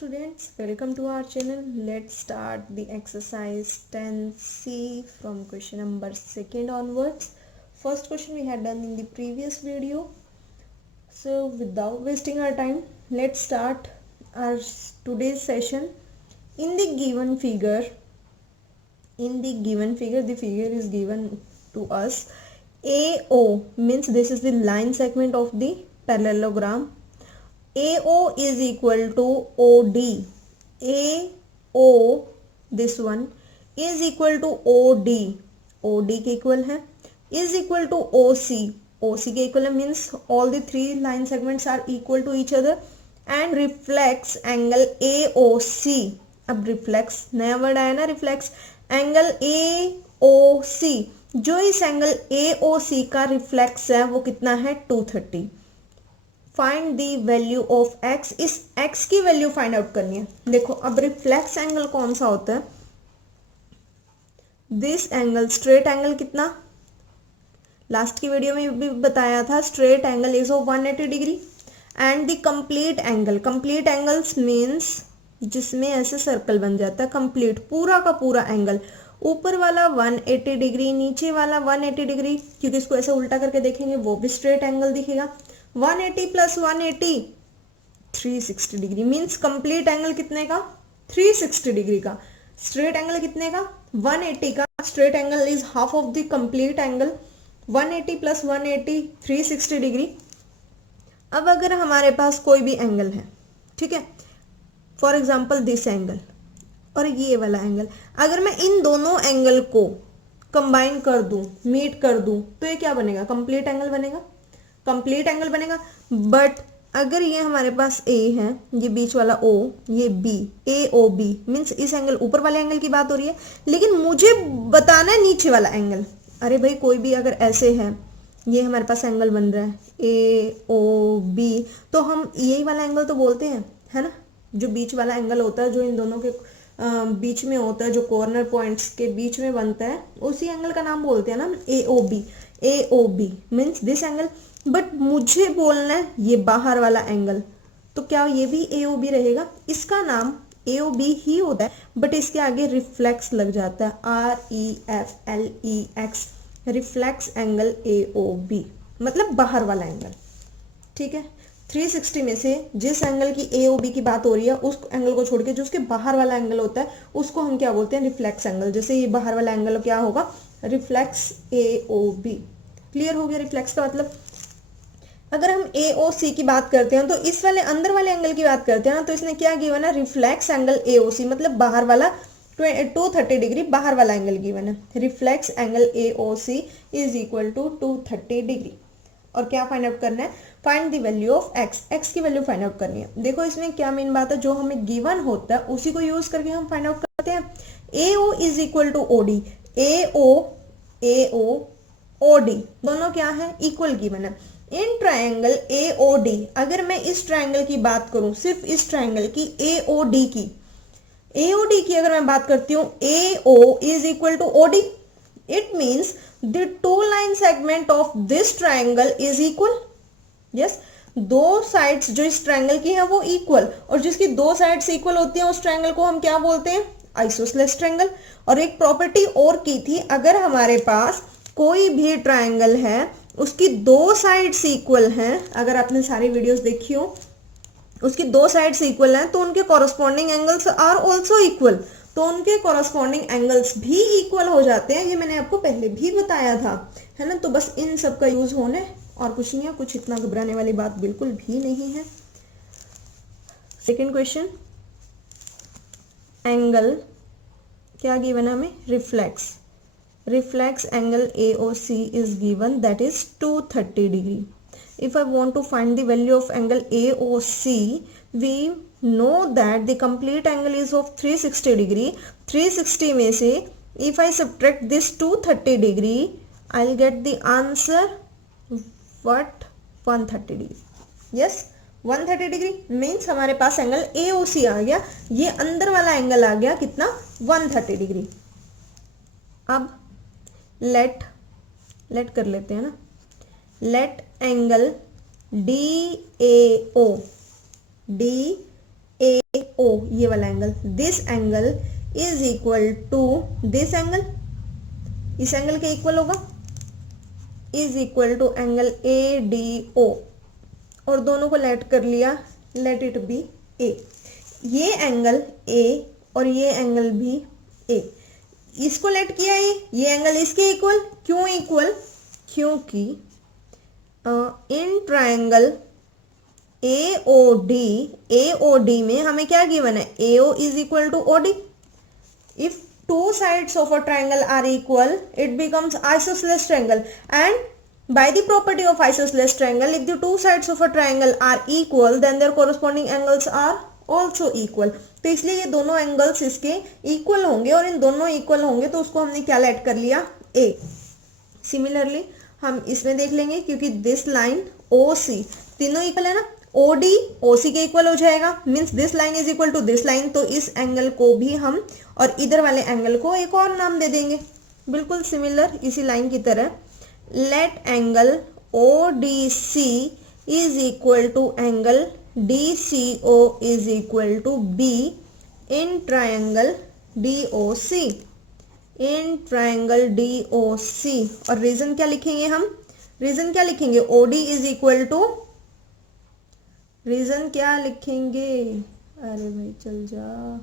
students, welcome to our channel. Let's start the exercise 10C from question number 2 onwards. First question we had done in the previous video. So without wasting our time, let's start our today's session. In the given figure, the figure is given to us. AO means this is the line segment of the parallelogram. AO is equal to OD. AO, this one, is equal to OD. OD के equal है. Is equal to OC. OC के equal है means all the three line segments are equal to each other and reflects angle AOC. अब reflects नया word आया ना, reflects angle AOC. जो इस एंगल AOC का रिफ्लेक्स है वो कितना है 230. Find the value of x. इस x की वैल्यू फाइंड आउट करनी है. देखो अब रिफ्लेक्स एंगल कौन सा होता है. दिस एंगल स्ट्रेट एंगल कितना लास्ट की वीडियो में भी बताया था. Straight angle is of 180 degree and the complete angles means जिसमें ऐसे सर्कल बन जाता है. कंप्लीट पूरा का पूरा एंगल, ऊपर वाला 180 डिग्री, नीचे वाला 180 डिग्री, क्योंकि इसको ऐसे उल्टा करके देखेंगे वो भी स्ट्रेट एंगल दिखेगा. 180 plus 180 360 degree means complete angle कितने का 360 डिग्री का. स्ट्रेट एंगल कितने का 180 का. Straight angle is half of the complete angle. 180 plus 180 360 degree. अब अगर हमारे पास कोई भी एंगल है, ठीक है, फॉर एग्जाम्पल दिस एंगल और ये वाला एंगल, अगर मैं इन दोनों एंगल को कंबाइन कर दूं, मीट कर दूं, तो ये क्या बनेगा कंप्लीट एंगल बनेगा. कंप्लीट एंगल बनेगा. बट अगर ये हमारे पास A है, ये बीच वाला O, ये B, AOB मीन्स इस एंगल ऊपर वाले एंगल की बात हो रही है, लेकिन मुझे बताना है नीचे वाला एंगल. अरे भाई कोई भी अगर ऐसे है, ये हमारे पास एंगल बन रहा है AOB, तो हम यही वाला एंगल तो बोलते हैं, है ना. जो बीच वाला एंगल होता है, जो इन दोनों के बीच में होता है, जो कॉर्नर पॉइंट्स के बीच में बनता है, उसी एंगल का नाम बोलते हैं ना AOB. AOB means this angle. But मुझे बोलना है ये बाहर वाला एंगल, तो क्या ये भी AOB रहेगा. इसका नाम AOB ही होता है, बट इसके आगे रिफ्लेक्स लग जाता है, REFLEX, रिफ्लेक्स एंगल AOB मतलब बाहर वाला एंगल. ठीक है, 360 में से जिस एंगल की AOB की बात हो रही है, उस एंगल को छोड़ के जो उसके बाहर वाला एंगल होता है उसको हम क्या बोलते हैं रिफ्लेक्स एंगल. जैसे ये बाहर वाला एंगल क्या होगा रिफ्लेक्स AOB. क्लियर हो गया रिफ्लेक्स का मतलब. अगर हम AOC की बात करते हैं तो इस वाले अंदर वाले एंगल की बात करते हैं ना, तो इसने क्या गिवन है रिफ्लेक्स एंगल AOC मतलब बाहर वाला 230 डिग्री बाहर वाला एंगल गिवन है. Reflex angle AOC is equal to 230 degree. और क्या फाइंड आउट करना है, find the value of x की वैल्यू फाइंड आउट करनी है. देखो इसमें क्या मेन बात है, जो हमें गिवन होता है उसी को यूज करके हम फाइंड आउट करते हैं. AO is equal to OD. AO OD दोनों क्या है इक्वल गिवन है. इन ट्रायंगल AOD, अगर मैं इस ट्रायंगल की बात करूं, सिर्फ इस ट्रायंगल की AOD की अगर मैं बात करती हूं, AO is equal to OD, it means the two line segment of this triangle is equal. Yes, दो साइड्स जो इस ट्रायंगल की है वो इक्वल, और जिसकी दो साइड्स इक्वल होती हैं उस ट्रायंगल को हम क्या बोलते हैं आइसोसेलेस ट्रायंगल. और एक प्रॉपर्टी और की थी, अगर हमारे पास कोई भी ट्रायंगल है उसकी दो साइड्स इक्वल हैं, अगर आपने सारी वीडियोस देखी हो, उसकी दो साइड्स इक्वल हैं, तो उनके corresponding angles are also equal. तो उनके कॉरस्पॉन्डिंग एंगल्स भी इक्वल हो जाते हैं. ये मैंने आपको पहले भी बताया था, है ना. तो बस इन सब का यूज होने और कुछ नहीं है, कुछ इतना घबराने वाली बात बिल्कुल भी नहीं है. सेकेंड क्वेश्चन, एंगल क्या गिवन है हमें reflex angle AOC is given, that is 230 degree. If I want to find the value of angle AOC, we know that the complete angle is of 360 degree. 360 में से if I subtract this 230 degree, I'll get the answer what 130 degree. Yes, 130 degree means हमारे पास angle AOC आ गया. ये अंदर वाला angle आ गया कितना 130 degree. अब लेट कर लेते हैं ना. लेट एंगल DAO ओ, ये वाला angle, this angle is equal to this angle, इस एंगल के इक्वल होगा, is equal to angle A D O, और दोनों को लेट कर लिया, लेट इट बी ए। ये एंगल ए और ये एंगल भी ए, इसको लेट किया ये एंगल इसके इक्वल, क्यों इक्वल, क्योंकि इन ट्रायंगल AOD में हमें क्या गिवन है, AO is equal to OD। If two sides of a triangle are equal, it becomes isosceles triangle, and by the property of isosceles triangle, if the two sides of a triangle are equal, then their corresponding angles are also equal। तो इसलिए ये दोनों angles इसके equal होंगे, और इन दोनों equal होंगे तो उसको हमने क्या लेट कर लिया, A। सिमिलरली हम इसमें देख लेंगे, क्योंकि दिस लाइन OC तीनों इक्वल है ना, OD OC के इक्वल हो जाएगा, means this line is equal to this line, तो इस एंगल को भी हम और इधर वाले एंगल को एक और नाम दे देंगे, बिल्कुल सिमिलर इसी लाइन की तरह। Let angle ODC is equal to angle DCO is equal to B in triangle DOC, in triangle DOC। और रीजन क्या लिखेंगे हम, रीजन क्या लिखेंगे, OD is equal to, reason क्या लिखेंगे, अरे भाई चल जा,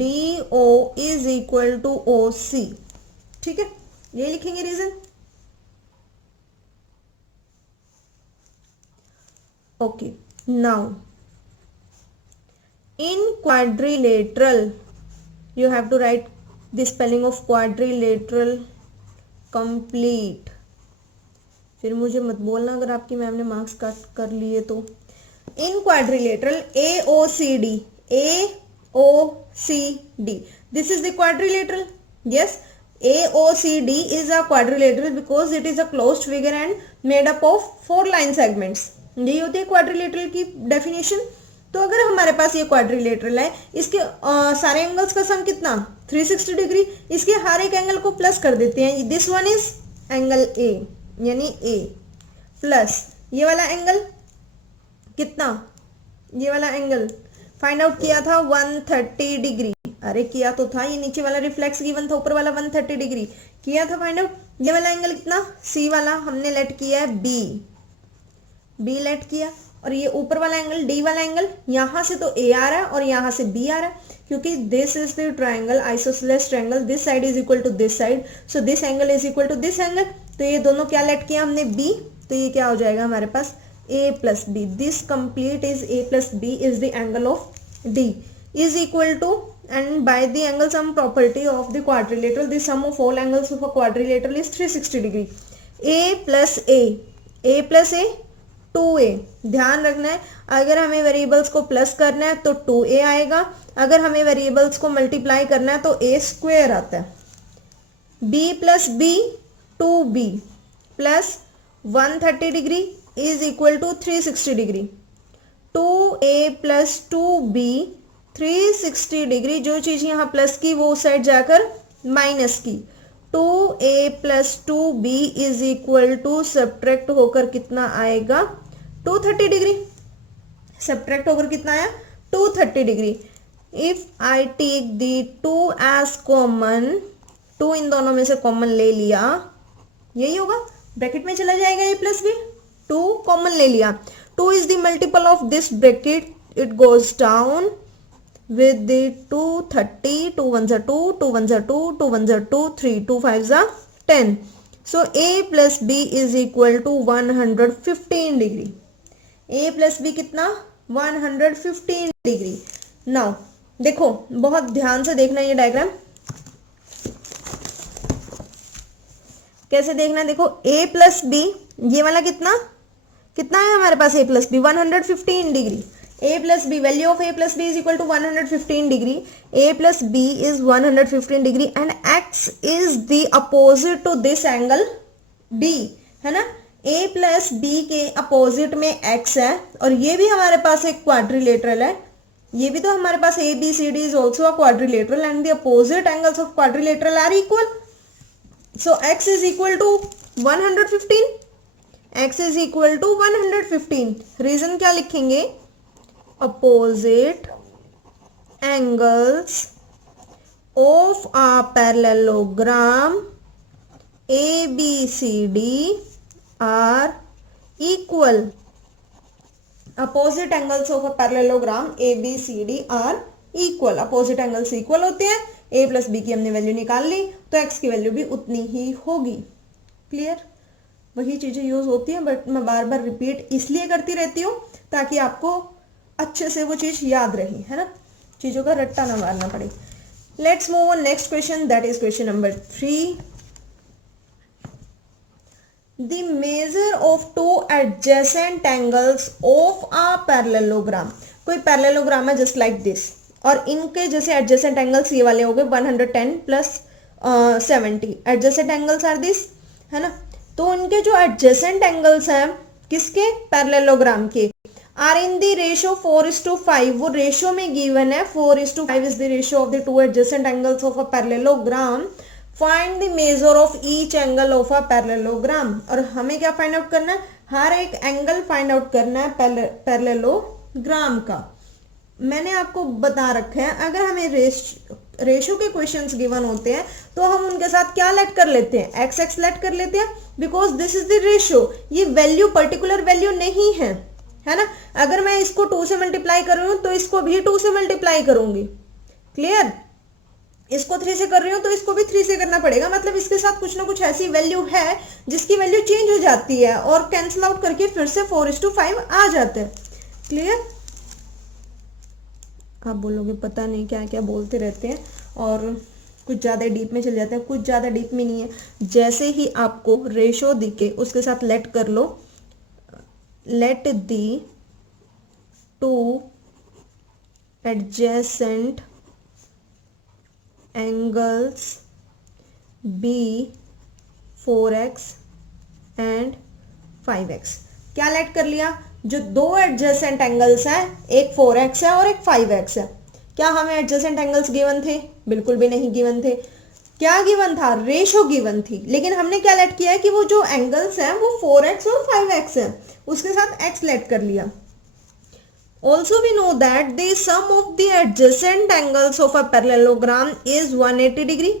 DO is equal to OC, ठीक है, ये लिखेंगे reason. Okay, now in quadrilateral you have to write the spelling of quadrilateral complete। फिर मुझे मत बोलना अगर आपकी मैम ने मार्क्स कट कर लिए तो। इन quadrilateral AOCD, AOCD, this is the quadrilateral, yes, AOCD is a quadrilateral because it is a closed figure and made up of 4 line segments। यही होती है क्वाड्रिलेटरल की डेफिनेशन। तो अगर हमारे पास ये क्वाड्रिलेटरल है, इसके सारे एंगल्स का सम कितना, 360 डिग्री, इसके हर एक एंगल को प्लस कर देते हैं। This one is angle A, यानी A प्लस ये वाला एंगल कितना, ये वाला एंगल फाइंड आउट किया था 130 डिग्री, अरे किया तो था, ये नीचे वाला रिफ्लेक्स गिवन था, ऊपर वाला 130 डिग्री किया था फाइंड आउट। ये वाला एंगल कितना, C वाला हमने लेट किया है B लेट किया, और ये ऊपर वाला एंगल D वाला एंगल, यहाँ से तो A आ रहा है और यहाँ से B आ रहा है, क्योंकि this is the triangle isosceles triangle, this side is equal to this side, so this angle is equal to this angle. तो ये दोनों क्या लेट किया हमने B, तो ये क्या हो जाएगा हमारे पास A plus B, this complete is A plus B is the angle of D is equal to, and by the angle sum property of the quadrilateral, the sum of all angles of a quadrilateral is 360 degree। A plus A 2A, ध्यान रखना है, अगर हमें variables को plus करना है तो 2A आएगा, अगर हमें वेरिएबल्स को मल्टीप्लाई करना है तो A स्क्वायर आता है। B plus B 2B plus 130 degree is equal to 360 degree, 2A plus 2B 360 degree, जो चीज यहाँ प्लस की वो उस साइड जाकर माइनस की, 2A plus 2B is equal to subtract होकर कितना आएगा 230 डिग्री, सब्ट्रैक्ट होकर कितना आया 230 degree. If I take the 2 as common, 2 इन दोनों में से कॉमन ले लिया, यही होगा, ब्रैकेट में चला जाएगा A प्लस B, 2 कॉमन ले लिया, 2 is the multiple of this bracket, it goes down with the 230, 2 ones are 2, 2 ones are 2, 2 ones are 2, 3, 2 5s are 10, so A plus B is equal to 115 degree। A plus B कितना 115 degree. Now देखो, बहुत ध्यान से देखना ये diagram, कैसे देखना है, देखो A प्लस B, ये वाला कितना कितना है हमारे पास, A plus B 115 degree, A plus B, value of A plus B is equal to 115 degree, A plus B is 115 degree and X is the opposite to this angle D, है ना, A plus B के opposite में X है, और ये भी हमारे पास एक क्वाड्रिलेटरल है, ये भी तो हमारे पास ABCD is also a quadrilateral and the opposite angles of quadrilateral are equal, so X is equal to 115, X is equal to 115। Reason क्या लिखेंगे, opposite angles of a parallelogram ABCD are equal. Opposite angles of a parallelogram ABCD are equal. Opposite angles equal होते हैं, a plus b की हमने value निकाल ली तो x की value भी उतनी ही होगी. क्लियर? वही चीजें यूज होती हैं, बट मैं बार बार रिपीट इसलिए करती रहती हूँ ताकि आपको अच्छे से वो चीज याद रहे, है ना, चीजों का रट्टा ना मारना पड़े. Let's move on next question, that is question number 3. The measure of two adjacent angles of a parallelogram. कोई पैरेललोग्राम है जस्ट लाइक दिस, और इनके जैसे एडजेसेंट एंगल्स ये वाले हो गए 110 plus 70. Adjacent angles are this, है ना. तो उनके जो एडजेसेंट एंगल्स हैं किसके, पैरेललोग्राम के, आर इन दी रेशियो 4:5. वो रेशियो में गिवन है 4:5 is the ratio of the two adjacent angles of a parallelogram. Find the measure of each angle of a parallelogram. और हमें क्या फाइंड आउट करना है, हर एक एंगल फाइंड आउट करना है पैरेललोग्राम का. मैंने आपको बता रखा है अगर हमें रेशियो के क्वेश्चंस गिवन होते हैं तो हम उनके साथ क्या लेट कर लेते हैं, एक्स एक्स लेट कर लेते हैं, because this is the ratio. ये वैल्यू पर्टिकुलर वैल्यू नहीं है, है ना. अगर मैं इसको 2 से मल्टीप्लाई कर रही हूं तो इसको भी 2 से मल्टीप्लाई करूंगी. क्लियर? इसको 3 से कर रही हूं तो इसको भी 3 से करना पड़ेगा. मतलब इसके साथ कुछ ना कुछ ऐसी वैल्यू है जिसकी वैल्यू चेंज हो जाती है और कैंसिल आउट करके फिर से 4:5 आ जाते हैं. क्लियर? आप बोलोगे पता नहीं क्या क्या बोलते रहते हैं और कुछ ज़्यादा डीप में चले जाते हैं. कुछ ज़्यादा डीप में नहीं है, जैसे ही आपको रेशो दिखे उसके साथ लेट कर लो. Let the two adjacent angles be 4x and 5x. क्या लेट कर लिया, जो दो एडजेसेंट एंगल्स हैं, एक 4x है और एक 5x है. क्या हमें एडजेसेंट एंगल्स गिवन थे? बिल्कुल भी नहीं गिवन थे. क्या गिवन था, रेशो गिवन थी. लेकिन हमने क्या लेट किया है कि वो जो एंगल्स हैं वो 4x और 5x है, उसके साथ x लेट कर लिया. Also we know that the sum of the adjacent angles of a parallelogram is 180 degree.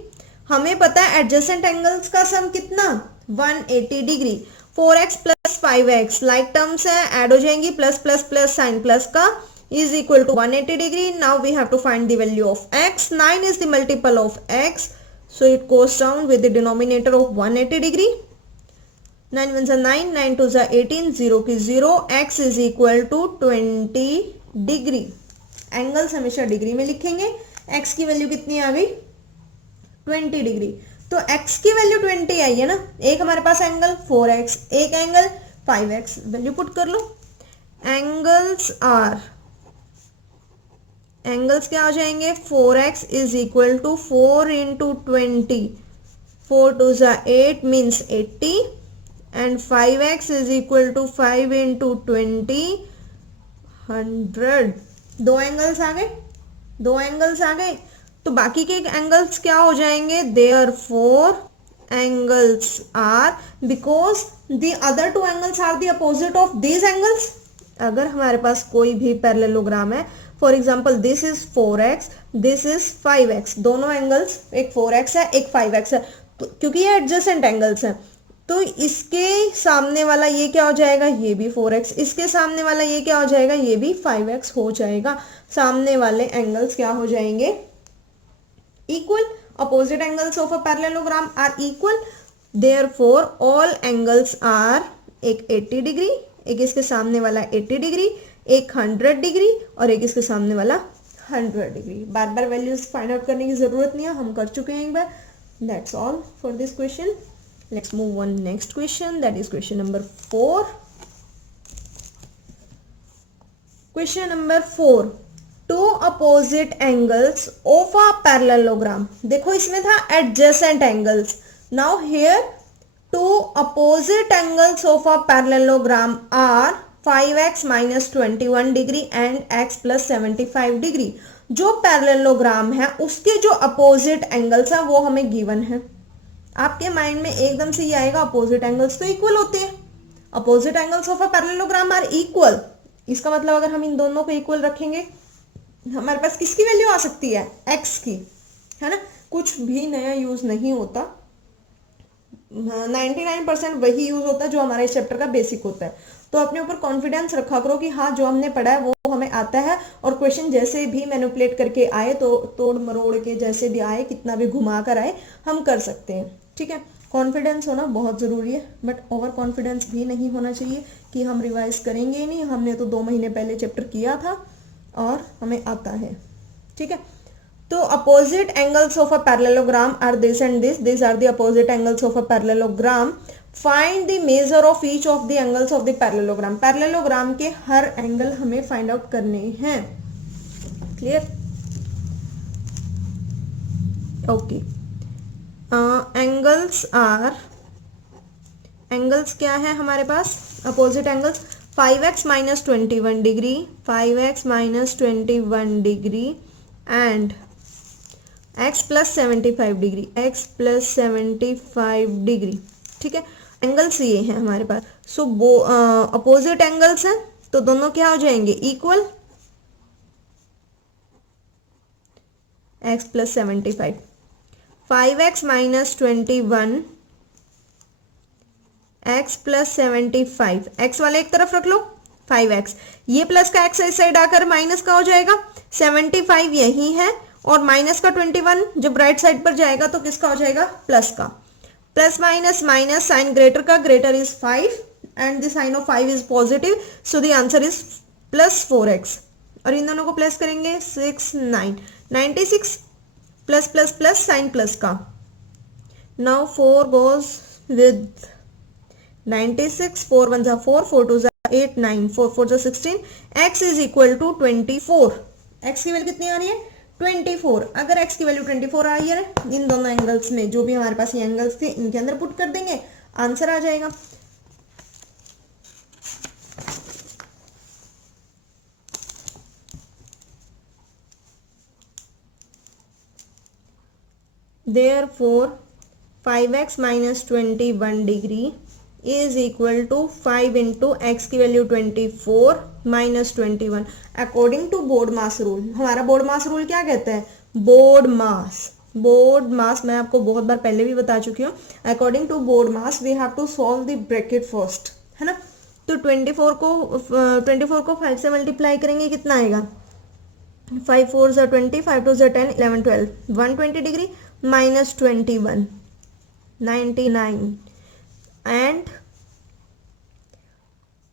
हमें पता है adjacent angles का सम कितना, 180 degree. 4x plus 5x like terms है, ऐड हो जाएंगी, plus plus plus sign plus का is equal to 180 degree. Now we have to find the value of x. 9 is the multiple of x, so it goes down with the denominator of 180 degree. 9 1s are 9, 9 2s are 18, 0 की 0, x is equal to 20 degree. Angles हमेशा degree में लिखेंगे. x की value कितनी आ गई, 20 degree. तो x की value 20 आई है ना. एक हमारे पास एंगल 4x, एक एंगल 5x. वैल्यू पुट कर लो. एंगल्स क्या हो जाएंगे, 4x is equal to 4 into 20, 4 2s are 8 means 80, and 5x is equal to 5 into 20, 100. दो एंगल्स आ गए, दो एंगल्स आ गए. तो बाकी के एंगल्स क्या हो जाएंगे, therefore angles are, because the other two angles are the opposite of these angles. अगर हमारे पास कोई भी पैरेललोग्राम है, for example this is 4x, this is 5x, दोनों एंगल्स, एक 4x है एक 5x है, तो क्योंकि ये एडजेसेंट एंगल्स हैं तो इसके सामने वाला ये क्या हो जाएगा, ये भी 4x, इसके सामने वाला ये क्या हो जाएगा, ये भी 5x हो जाएगा. सामने वाले एंगल्स क्या हो जाएंगे, equal. Opposite angles of a parallelogram are equal, therefore all angles are, एक 80 डिग्री, एक इसके सामने वाला 80 डिग्री, एक 100 डिग्री और एक इसके सामने वाला 100 डिग्री. बार बार वैल्यूज फाइंड आउट करने की जरूरत नहीं है, हम कर चुके हैं एक बार. That's all for this question. Let's move on next question, that is question number 4. Question number 4. Two opposite angles of a parallelogram. देखो इसमें था adjacent angles. Now here two opposite angles of a parallelogram are 5x minus 21 degree and x plus 75 degree. जो parallelogram है उसके जो opposite angles हैं वो हमें गिवन है. आपके माइंड में एकदम से ये आएगा, अपोजिट एंगल्स तो इक्वल होते हैं. Opposite angles of a parallelogram are equal. इसका मतलब अगर हम इन दोनों को इक्वल रखेंगे हमारे पास किसकी वैल्यू आ सकती है, एक्स की, है ना। कुछ भी नया यूज नहीं होता, 99% वही यूज होता है जो हमारे इस चैप्टर का बेसिक होता है। तो अपने ऊपर कॉन्फिडेंस रखा करो कि हाँ जो हमने पढ़ा है वो हमें आता है, और क्वेश्चन जैसे भी मैनिपुलेट करके आए, तो तोड़ मरोड़ के जैसे भी आए, कितना भी घुमा कर आए, हम कर सकते हैं, ठीक है। कॉन्फिडेंस होना बहुत ज़रूरी है, बट ओवर कॉन्फिडेंस भी नहीं होना चाहिए कि हम रिवाइज करेंगे ही नहीं, हमने तो 2 महीने पहले चैप्टर किया था और हमें आता है, ठीक है। तो opposite angles of a parallelogram are this and this. These are the opposite angles of a parallelogram. Find the measure of each of the angles of the parallelogram. Parallelogram के हर एंगल हमें फाइंड आउट करने हैं, clear, okay. Angles क्या है हमारे पास, opposite angles, 5x minus 21 degree, 5x minus 21 degree and x plus 75 degree, x plus 75 degree, ठीक है। एंगल्स ये हैं हमारे पास। सो अपोजिट एंगल्स हैं तो दोनों क्या हो जाएंगे, equal, x plus 75, 5x minus 21, x plus 75, x वाले एक तरफ रख लो, 5x, ये प्लस का x इस साइड आकर माइनस का हो जाएगा, 75 यही है, और माइनस का 21 जब राइट साइड पर जाएगा तो किसका हो जाएगा, प्लस का। Plus minus minus, sign greater का, greater is 5 and the sign of 5 is positive, so the answer is plus 4x, और इन दोनों को प्लस करेंगे 6 9 96 plus plus plus sign plus का। नाउ 4 गोज विद 96, 4 1 जा 4, 4 2 जा 8 9, 4 4 जा 16, x is equal to 24। x की वैल्यू कितनी आ रही है, 24। अगर x की वैल्यू 24 आई है, इन दोनों एंगल्स में जो भी हमारे पास ये एंगल्स थे इनके अंदर पुट कर देंगे, आंसर आ जाएगा। Therefore 5x minus 21 degree is equal to 5 into x की value 24 minus 21, according to BODMAS rule. हमारा बोर्ड मास रूल क्या कहता है, बोर्ड मास मैं आपको बहुत बार पहले भी बता चुकी हूँ। According to BODMAS we have to solve the bracket first, है ना। तो 24 को 5 से मल्टीप्लाई करेंगे, कितना आएगा, 5 4 जा 20, 5 2 जा 10, 11 12, 120 degree minus 21 99, and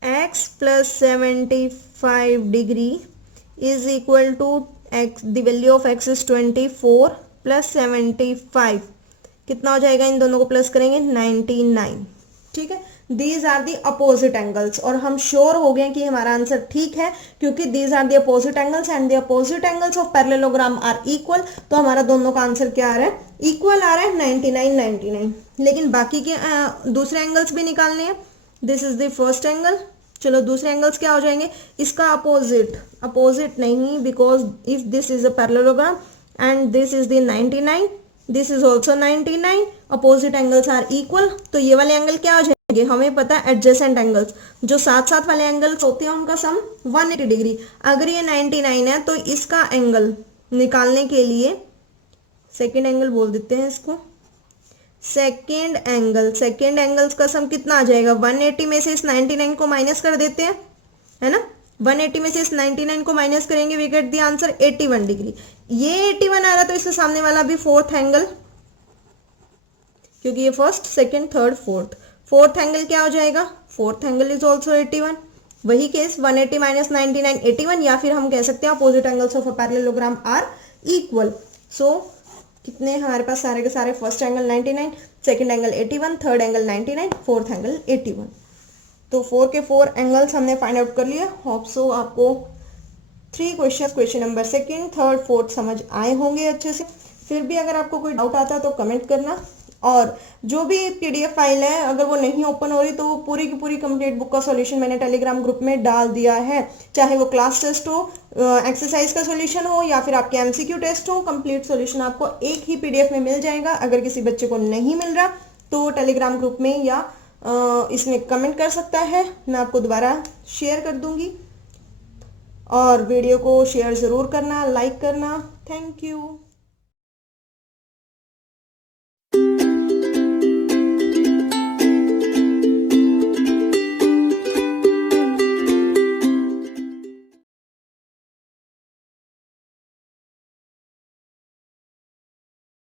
x plus 75 degree is equal to x, the value of x is 24 plus 75, कितना हो जाएगा, इन दोनों को प्लस करेंगे 99, ठीक है। These are the opposite angles, और हम श्योर हो गए कि हमारा आंसर ठीक है, क्योंकि these are the opposite angles and the opposite angles of parallelogram are equal. तो हमारा दोनों का आंसर क्या आ रहा है, इक्वल आ रहा है, 99 99। लेकिन बाकी के दूसरे एंगल्स भी निकालने हैं। This is the first angle, चलो दूसरे एंगल्स क्या हो जाएंगे, इसका अपोजिट नहीं, because if this is a parallelogram and this is the 99, this is also 99, opposite angles are equal, तो ये वाले एंगल क्या हो जाएंगे, हमें पता है एडजेसेंट एंगल्स, जो साथ साथ वाले एंगल्स होते हैं उनका सम 180 डिग्री। अगर ये 99 है तो इसका एंगल निकालने के लिए सेकेंड एंगल बोल देते हैं इसको, सेकेंड एंगल्स का सम कितना आ जाएगा, 180 में से इस 99 को माइनस कर देते हैं, है ना। 180 में से इस 99 को माइनस करेंगे, we get the answer 81 degree. ये 81 आ रहा तो इसके सामने वाला भी फोर्थ एंगल, क्योंकि ये first second third fourth angle क्या हो जाएगा, फोर्थ एंगल इज ऑल्सो 81। वही केस 180 माइनस 99 81, या फिर हम कह सकते हैं opposite angles of a parallelogram are equal. So कितने हमारे पास सारे के सारे, first angle 99, second angle 81, third angle 99, fourth angle 81। तो 4 के 4 एंगल्स हमने फाइंड आउट कर लिया। होप सो आपको 3 question number second third fourth समझ आए होंगे अच्छे से। फिर भी अगर आपको कोई डाउट आता है तो कमेंट करना, और जो भी PDF फाइल है अगर वो नहीं ओपन हो रही तो वो पूरी की पूरी कंप्लीट बुक का सॉल्यूशन मैंने टेलीग्राम ग्रुप में डाल दिया है, चाहे वो क्लास टेस्ट हो, एक्सरसाइज का सॉल्यूशन हो, या फिर आपके MCQ टेस्ट हो, कंप्लीट सॉल्यूशन आपको एक ही PDF में मिल जाएगा। अगर किसी बच्चे को नहीं मिल रहा तो टेलीग्राम ग्रुप में या इसमें कमेंट कर सकता है, मैं आपको दोबारा शेयर कर दूंगी। और वीडियो को शेयर ज़रूर करना, लाइक करना। Thank you.